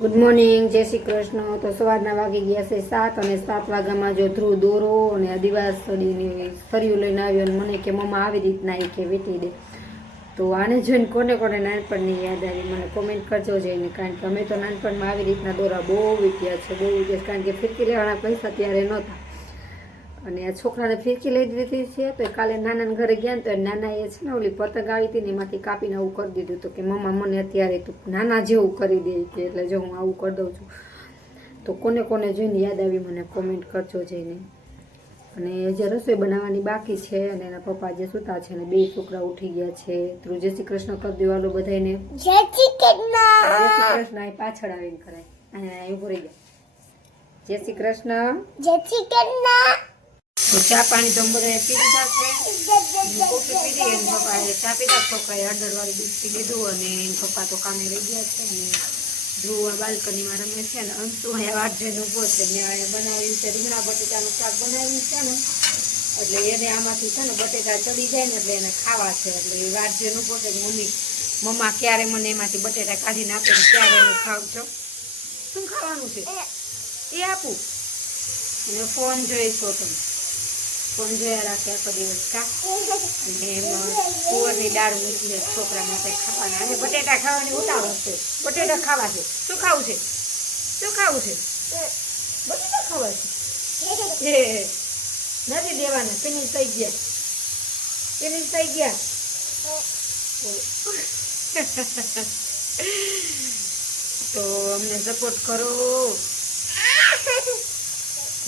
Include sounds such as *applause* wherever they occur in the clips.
Good morning જય શ્રી કૃષ્ણ. તો સવારના વાગી ગયા છે સાત અને સાત વાગ્યામાં જો ધ્રુવ દોરો અને આદિવાસીની ફર્યું લઈને આવ્યો અને મને કે, મમ્મા, આવી રીતના એ કે વેટી દે. તો આને જોઈને કોને કોને નાનપણની યાદ આવી? મને કોમેન્ટ કરજો જઈને, કારણ કે અમે તો નાનપણમાં આવી રીતના દોરા બહુ વીત્યા છે, બહુ વીત્યા કારણ કે ફિરકી લેવાના પૈસા ત્યારે નહોતા. અને આ છોકરાને ફીરકી લઈ દીધી છે. તો કાલે નાના ઘરે ગયા ને તો નાના એ છે ને ઓલી પતંગ આવી હતી ને એમાંથી કાપીને આવું કરી દીધું તો કે મમ્મા મને અત્યારે તું નાના જેવું કરી દે કે એટલે જો હું આવું કરી દઉં છું. તો કોને કોને જોઈને યાદ આવી મને કોમેન્ટ કરજો જઈને. અને જે રસોઈ બનાવવાની બાકી છે અને એના પપ્પા જે સૂતા છે ને બે છોકરા ઉઠી ગયા છે. ધ્રુવ જય શ્રી કૃષ્ણ કરી દેવાલો બધાને જય શ્રી કૃષ્ણ! પાછળ આવીને કરાય. અને ઊભો રહી ગયા જય શ્રી કૃષ્ણ. જય શ્રી કૃષ્ણ! તો ચા પાણી તો બધા પી લીધા છે. કોફી પીધી એને પપ્પાએ ચા પીધા. છોકરાએ હળદરવાળી દૂધ પી લીધું અને એના પપ્પા તો કામે રહી ગયા છે અને ધ્રુવ બાલ્કનીમાં રમે છે ને અંશુ અહીંયા વાટ જોઈને ઊભો છે. મેં બનાવ્યું છે. રીંગણા બટેટાનું શાક બનાવ્યું છે ને. એટલે એને આમાંથી છે ને બટેટા ચડી જાય ને એટલે એને ખાવા છે. એટલે એ વાટ જોઈને છે મમ્મી, મમ્મા, ક્યારે મને એમાંથી બટેટા કાઢીને આપે ને ક્યારે હું ખાઉં છું? શું ખાવાનું છે? એ આપું. અને ફોન જોઈશો તમે. ફોન જોયા દિવસ કા એમાં કુંવરની દાળ મૂકી છોકરા માટે ખાવાના. અને ખાવાની ઉતાવળ છે. બટેટા ખાવા છે. શું છે? શું છે? બટેટા ખાવા છે. નથી દેવાના. ફિનિશ થઈ ગયા. ફિનિશ થઈ ગયા. તો અમને સપોર્ટ કરો.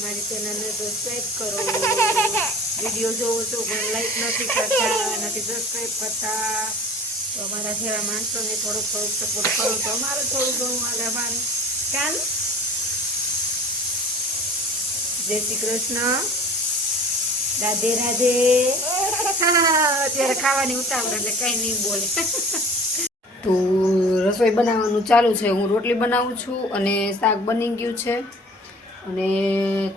મારી ચેનલને સબસ્ક્રાઈબ કરો. વીડિયો જોવો છો પણ લાઈક નથી કરતા, નથી સબસ્ક્રાઈબ કરતા. તો અમારા જેવા માણસોને થોડોક થોડોક સપોર્ટ કરો. તો અમારું થોડું ઘણું હાલે અમારું. કાલ? જય શ્રી કૃષ્ણ. રાધે રાધે. અત્યારે ખાવાની ઉતાવળ એટલે કઈ નહીં બોલે. તો રસોઈ બનાવવાનું ચાલુ છે. હું રોટલી બનાવું છું અને શાક બની ગયું છે. અને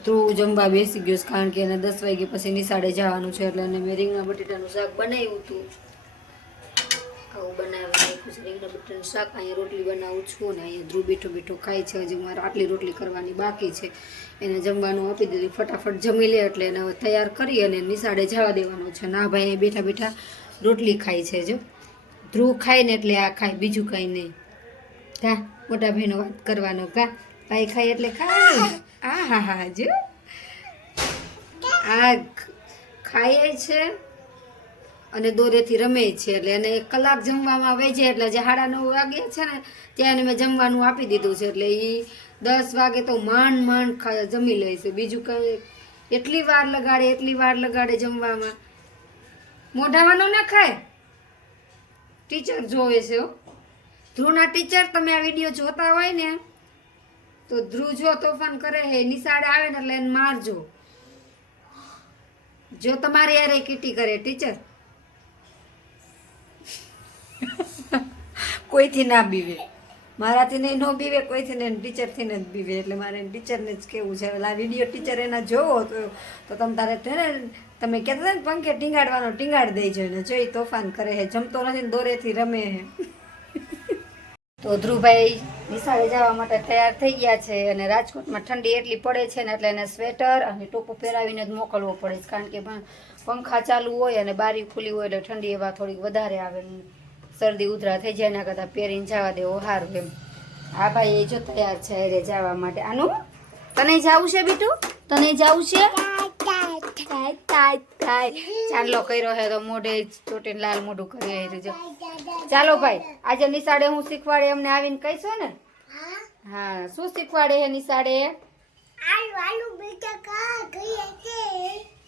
ધ્રુવ જમવા બેસી ગયો છે, કારણ કે એને દસ વાગે પછી નિશાળે જવાનું છે, એટલે એને મેં રીંગણા બટેટાનું શાક બનાવ્યું હતું. આવું બનાવી રીંગણા બટેટાનું શાક અહીંયા રોટલી બનાવું છું અને અહીંયા ધ્રુવ બેઠો બેઠો ખાય છે, હજી મારે આટલી રોટલી કરવાની બાકી છે. એને જમવાનું આપી દીધું, ફટાફટ જમી લે એટલે એને તૈયાર કરી અને નિશાળે જવા દેવાનું છે. ના ભાઈ એ બેઠા બેઠા રોટલી ખાય છે, જો. ધ્રુવ ખાય ને એટલે આ ખાય, બીજું કંઈ નહીં. કા, મોટા ભાઈનો વાત કરવાનો, કા? ભાઈ ખાય એટલે ખાય આ હા હા જો આ ખાય છે અને દોરેથી રમે છે એટલે એને એક કલાક જમવામાં વેચે એટલે જે સાડા નવ વાગે છે ને, ત્યાં એને મેં જમવાનું આપી દીધું છે એટલે એ દસ વાગે તો માંડ માંડ જમી લે છે. બીજું કંઈ એટલી વાર લગાડે, એટલી વાર લગાડે જમવામાં. મોઢાવાનો ના ખાય? ટીચર જોવે છે ધ્રુવના ટીચર, તમે આ વીડિયો જોતા હોય ને તો ધ્રુવ જો તોફાન કરે હે નિશાળે આવે ને એટલે એને મારજો. જો તમારે યારે કીટી કરે, ટીચર. *laughs* કોઈથી ના બીવે. મારાથી નહીં ન બીવે, કોઈથી ને ટીચરથી ને જ બીવે. એટલે મારે ટીચરને જ કેવું છે. આ વીડિયો ટીચર એના જોવો તો તો તમે તારે ને, તમે કહેતા ને, પંખે ટીંગાડવાનો, ટીંગાડ દેજો ને જોઈ તોફાન કરે હે, જમતો નથી દોરેથી રમે હે. તો ધ્રુવભાઈ નિશાળે જવા માટે તૈયાર થઈ ગયા છે અને રાજકોટમાં ઠંડી એટલી પડે છે ને એટલે એને સ્વેટર અને ટોપો પહેરાવીને જ મોકલવો પડે છે. કારણ કે પંખા ચાલુ હોય અને બારી ખુલ્લી હોય એટલે ઠંડી એવા થોડીક વધારે આવે શરદી ઉધરા થઈ જાય એના કરતાં પહેરીને જવા દેવો સારું એમ. હા ભાઈ, એ જો તૈયાર છે અરે જવા માટે. આનું? તને જવું છે બીટું? તને જવું છે? થાય થાય થાય. ચાલો કર્યો હે તો મોઢે ચોટીને લાલ મોઢું કરી આવ્યું જો ચાલો ભાઈ આજે નિશાળે હું શીખવાડે એમને આવીને કહીશો ને? હા. શું શીખવાડે હે નિશાળે? આલુ આલુ બેટા કા ગયે તે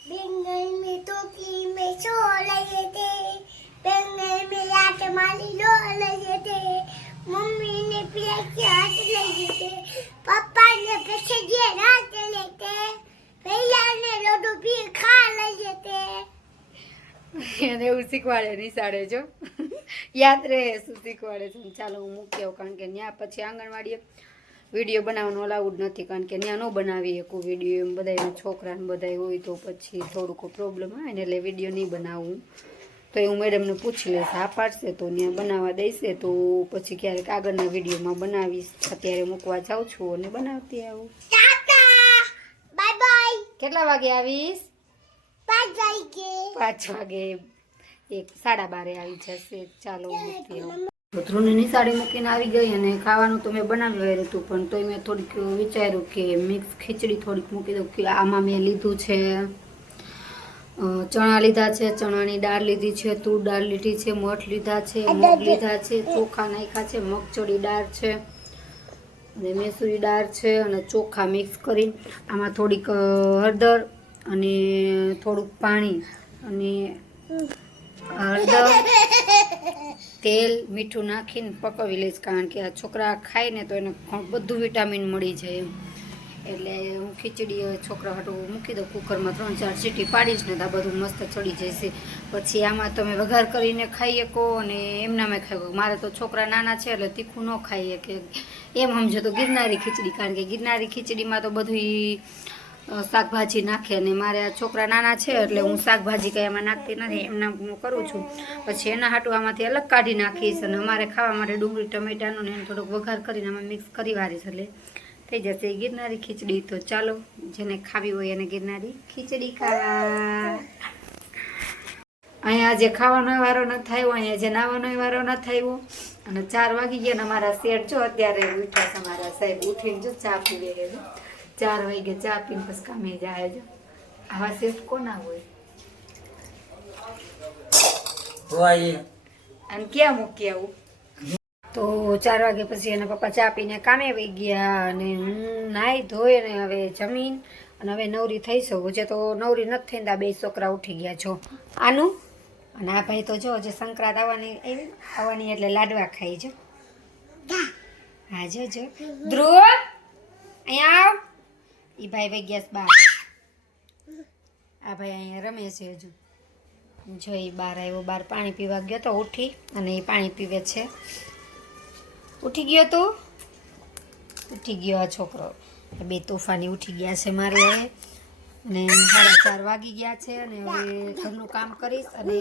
બેંગલ મે ટોપી મે સો લઈએ તે બેંગલ મે લાટ માલી લો લઈએ તે મમ્મી ને પ્લેટ હાથ તે પપ્પા ને પછી જે રાત ભૈયા પી ખા લઈએ તે એને એવું શીખવાડે, નિશાળે જો. યાદ રહે શું શીખવાડે છે. ચાલો હું મૂકી આવું, કારણ કે ત્યાં પછી આંગણવાડીએ વીડિયો બનાવવાનો અલાઉડ નથી, કારણ કે ત્યાં ન બનાવી શકું વીડિયો. એમ બધા છોકરાને બધા હોય તો પછી થોડુંક પ્રોબ્લેમ આવે ને એટલે વીડિયો નહીં બનાવું. તો એ હું મેડમને પૂછી લઈશ, હા, પાડશે તો ત્યાં બનાવવા દેશે તો પછી ક્યારેક આગળના વિડીયોમાં બનાવીશ. અત્યારે મૂકવા જાઉં છું અને બનાવતી આવું. કેટલા વાગે આવીશ? પાંચ વાગે. પાંચ વાગે. એક સાડા બારે આવી જશે. ચાલો ધ્રુણીની સાડી મૂકીને આવી ગઈ અને ખાવાનું તો મેં બનાવ્યું હતું પણ તોય મેં થોડીક વિચાર્યું કે મિક્સ ખીચડી થોડીક મૂકી દઉં કે આમાં મેં લીધું છે. ચણા લીધા છે ચણાની દાળ લીધી છે તુર દાળ લીધી છે મઠ લીધા છે મગ લીધા છે ચોખા નાખ્યા છે મગચોડી દાળ છે. અને મેસૂરી દાળ છે અને ચોખા મિક્સ કરી. આમાં થોડીક હળદર અને થોડુંક પાણી અને હળદર, તેલ મીઠું નાખીને પકવી લઈશ કારણ કે આ છોકરા ખાય ને તો એને બધું વિટામિન મળી જાય એમ. એટલે હું ખીચડી છોકરા હાટું મૂકી દઉં. કુકરમાં ત્રણ ચાર સીટી પાડીશ ને તો બધું મસ્ત ચડી જશે. પછી આમાં તમે વઘાર કરીને ખાઈ શકો અને એમનામાં ખાઈ શકો મારે તો છોકરા નાના છે એટલે તીખું ન ખાઈએ કે એમ સમજો તો ગિરનારી ખીચડી. કારણ કે ગિરનારી ખીચડીમાં તો બધું શાકભાજી નાખે અને મારે આ છોકરા નાના છે એટલે હું શાકભાજી કંઈ એમાં નાખતી નથી. એમના હું કરું છું. પછી એના હાટું આમાંથી અલગ કાઢી નાખીશ અને અમારે ખાવા માટે ડુંગળી, ટમેટાનું ને એને થોડોક વઘાર કરીને આમાં મિક્સ કરી વારીશ એટલે થઈ જશે ગિરનારી ખીચડી. તો ચાલો, જેને ખાવી હોય એને ગિરનારી ખીચડી ખાવા. અહીંયા જે ખાવાનો વારો ન થયો અહીંયા જે નાવાનો વારો ન થયો. અને ચાર વાગી ગયા ને અમારા શેઠ જો અત્યારે ઉઠ્યા છે અમારા સાહેબ ઉઠીને જો ચા પીવે છે. ચાર વાગે ચા પીને પછી કામે જાય જો આવા શેઠ કોના હોય? અને ક્યાં મૂકી આવું? તો ચાર વાગે પછી એના પપ્પા ચા પીને કામે વહી ગયા અને હું નાહી ધોઈ અને હવે જમીન. અને હવે નવરી થઈ શકું જે તો નવરી નથી થઈને આ બે છોકરા ઉઠી ગયા છો. આનું? અને આ ભાઈ તો જો જે સંક્રાંત આવવાની આવી આવવાની એટલે લાડવા ખાઈ જો. હા જો જો. ધ્રુવ અહીંયા આવ. એ ભાઈ ભાઈ છે બહાર આ ભાઈ અહીંયા રમે છે હજુ. જો એ બહાર આવ્યો બહાર પાણી પીવા ગયો તો ઉઠી અને એ પાણી પીવે છે. ઉઠી ગયો તું? ઉઠી ગયો આ છોકરો. બે તોફાની ઉઠી ગયા છે મારે. અને સાડા ચાર વાગી ગયા છે અને હવે ઘરનું કામ કરીશ અને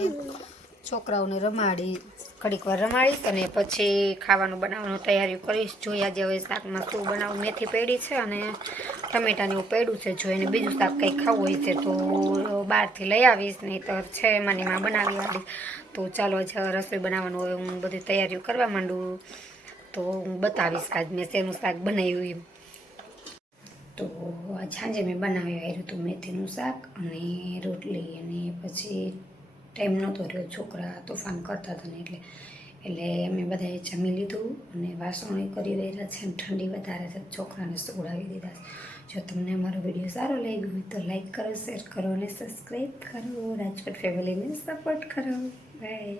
છોકરાઓને રમાડી ઘડીક વાર રમાડીશ અને પછી ખાવાનું બનાવવાનું તૈયારી કરીશ. જોઈ આજે હવે શાકમાં શું બનાવું, મેથી પડી છે અને ટમેટાને એવું પડ્યું છે. જો એને બીજું શાક કંઈ ખાવું હોય છે તો બહારથી લઈ આવીશ નહીં તો છે એમાં એમાં બનાવી આવીશ તો ચાલો આજે રસોઈ બનાવવાનું, હવે હું બધી તૈયારીઓ કરવા માંડું. તો હું બતાવીશ આજ મેં શેનું શાક બનાવ્યું એમ. તો સાંજે મેં બનાવી આવ્યું હતું મેથીનું શાક અને રોટલી અને પછી ટાઈમ નહોતો રહ્યો. છોકરા તોફાન કરતા હતા ને એટલે એટલે અમે બધાએ જમી લીધું અને વાસણો કરી રહ્યા છે અને ઠંડી વધારે છે. છોકરાને સુવડાવી દીધા છે. જો તમને અમારો વીડિયો સારો લાગ્યો હોય તો લાઈક કરો, શેર કરો અને સબસ્ક્રાઈબ કરો. રાજકોટ ફેમિલીને સપોર્ટ કરો. બાય